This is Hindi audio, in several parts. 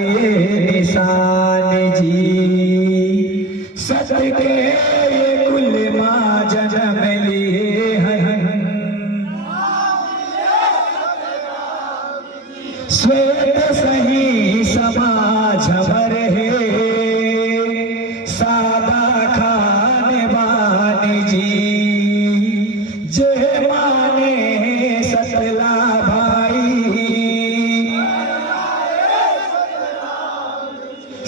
निशान जी सत के कुल माँ जन्म लिए हैं, श्वेत सही समाज रहे सादा खाने वानी जी जे माने सतला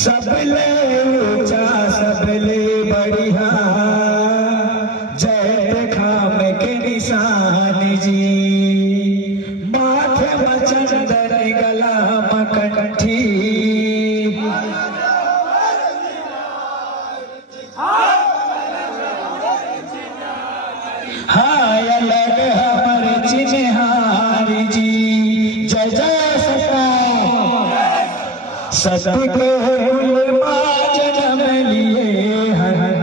सबले ऊंचा सबले बढ़िया जय खाम के निशान जी माथे मचंदन गला मकठी हाय अलग हमर चिन्हारी जी जय जय सत के कुल माँ जन्म लिए हैं,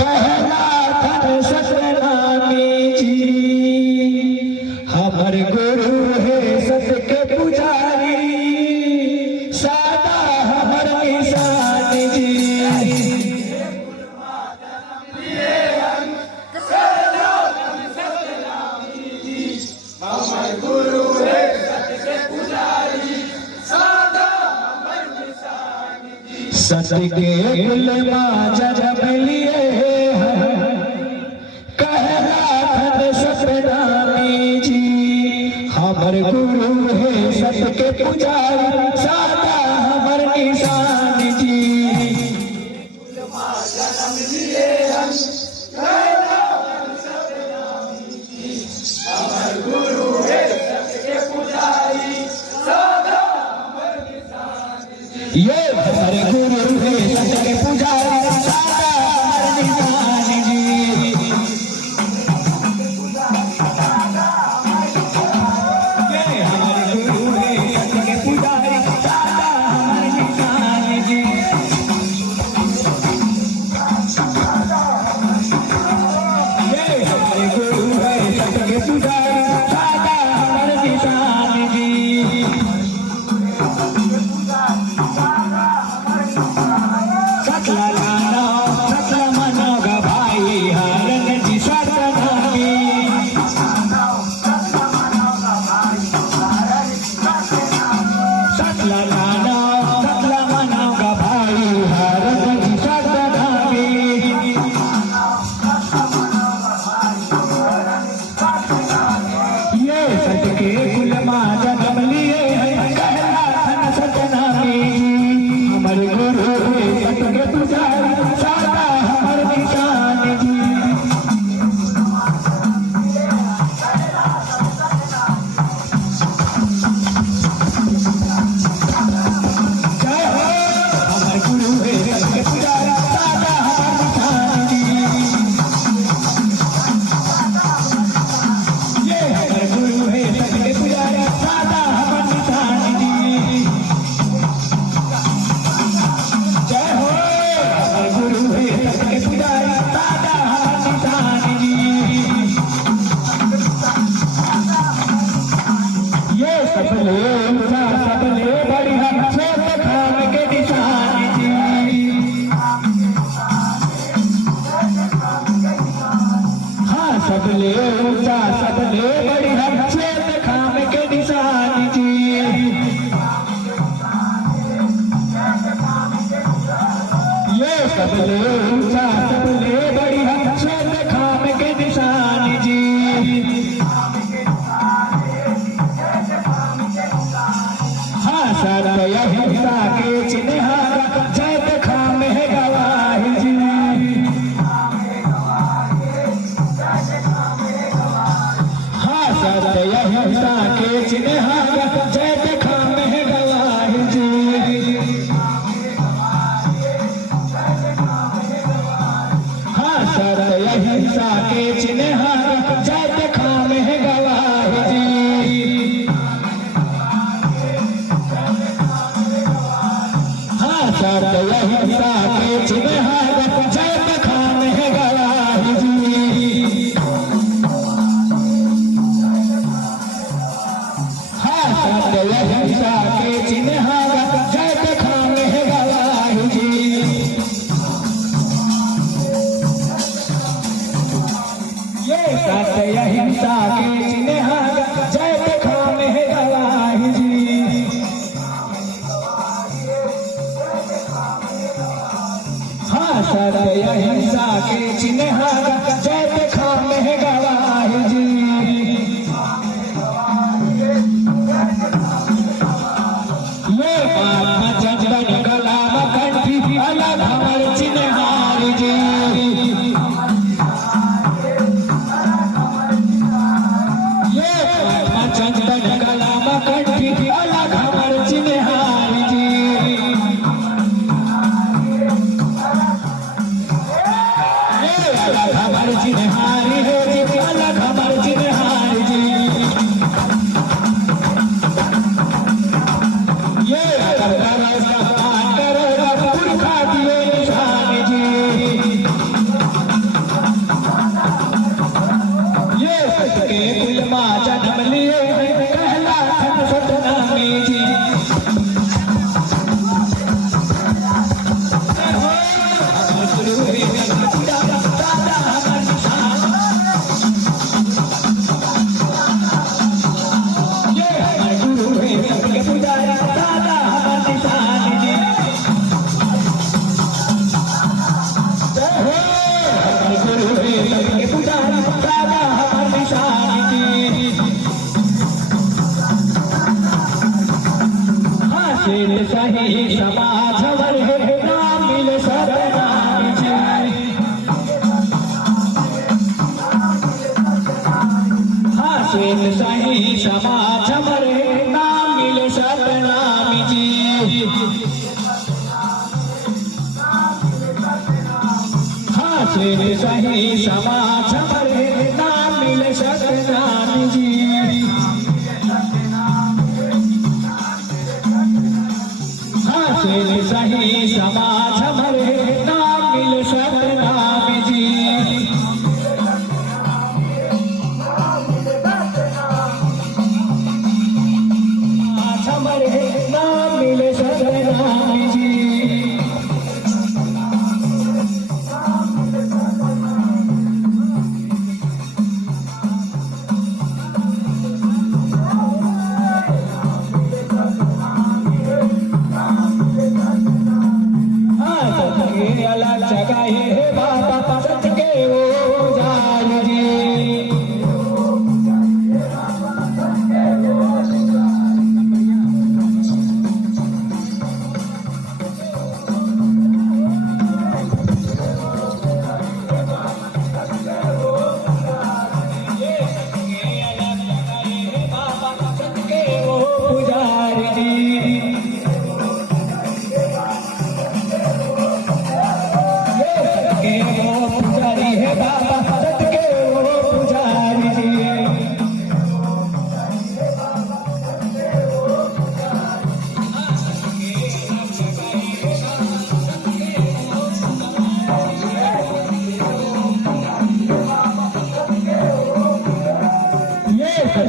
कहला धन सतनामी जी हमर गुरु है सत के पुजारी सादा हमर निशान जी हमर गुरु है सत के पुजारी सत के कुल माँ जन्म लिए हैं, कहला धन सतनामी जी हमर गुरु है सत के पुजारी सादा हमर निशान जी कुल माँ जन्म लिए हैं, कहला धन सतनामी जी हमर गुरु है सत के पुजारी सादा हमर निशान जी ये हमारे गुरु है सत के पुजारी सादा हमर निशान जी ये हमारे गुरु है सत के पुजारी सादा हमर निशान जी ये हमारे गुरु है सत के पुजारी सादा हमर निशान जी सबले ऊंचा सबले बढ़िया श्वेत खाम के निशान जी ये सबले ऊंचा सबले बढ़िया श्वेत खाम के निशान जी हाँ सत्य अहिंसा के चिन्हारा जय खाम है गवाही जी सत्य अहिंसा के चिन्हारा जय खाम है गवाही जी हाँ सत्य अहिंसा के चिन्हारा जय खाम है गवाही जी हाँ सत्य अहिंसा के चिन्हारा जय खाम है गवाही जी सत्य अहिंसा के चिन्ह ये महात्मा चंदन कलाम कंठी अलग हमर चिन्हारी जी। ये महात्मा चंदन कलाम कंठी अलग हमर चिन्हारी जी। ये अलग हमर चिन्हारी है जी, अलग हमर चिन्हारी जी। सही समाज वर है नाम मिल सतनाम जी। हासिल सही समाज वर है नाम मिल सतनाम जी। हासिल सही समाज वर है नाम मिल सतनाम जी। सही समाज हमारे नाम मिल सतनाम जी। हमारे नाम मिल सतनाम जी। अलग जगह है बाबा सच के वो जान जी।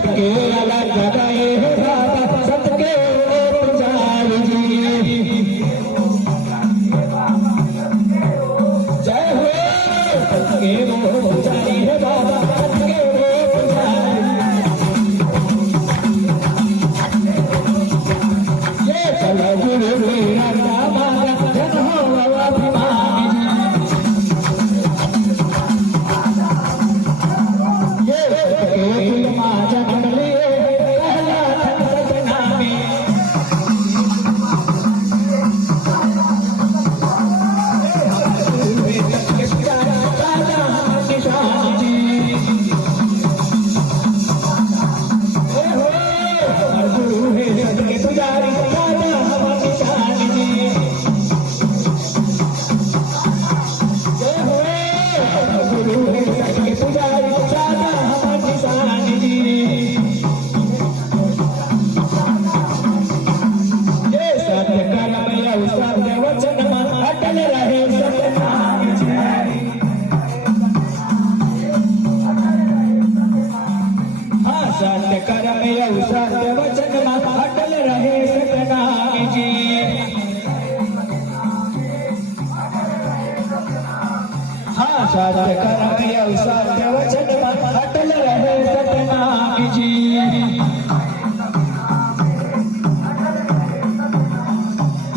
के अलग जगह है बाबा सत के पुजारी जी। जय हो सत के वो पुजारी है बाबा सत के वो पुजारी। ये चलो गुरु मेरा मारा जन हो अभिमानी जी। ये माजा सत्य कर्म यौ सत्य वचन अटल रहे सतनाम जी। हाँ सत्य कर्म यौ सत्य वचन अटल रहे सतनाम जी।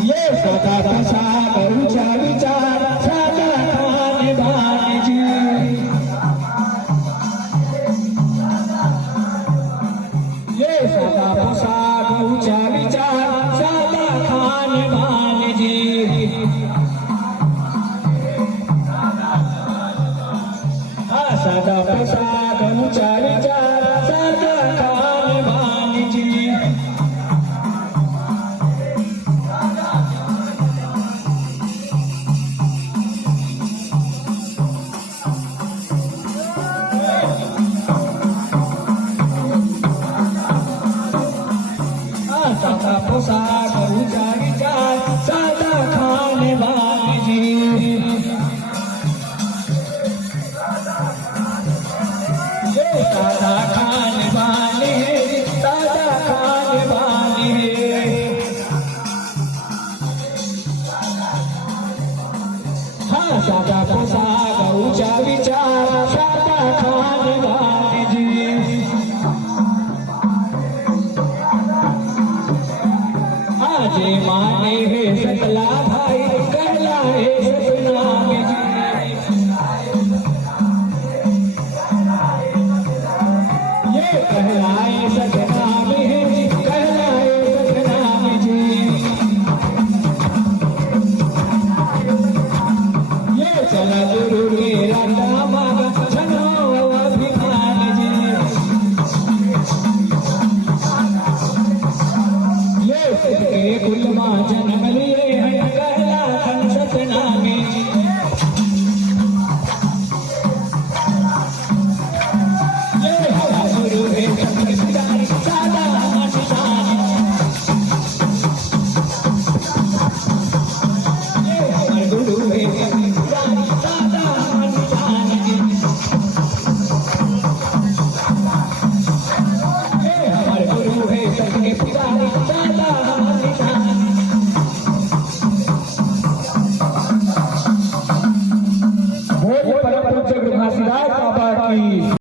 ये सदा प्रसाद ऊंचा विचार सदा खान भान जी। ये सदा प्रसाद ऊंचा विचार सदा जे माने है सकला भाई कहलाए सतनाम जी ये कहलाए सतनाम है जी कहलाए सतनाम जी ये चला गुरु मेरा दामागा छनो अभिमान जी ये के कुल मा जन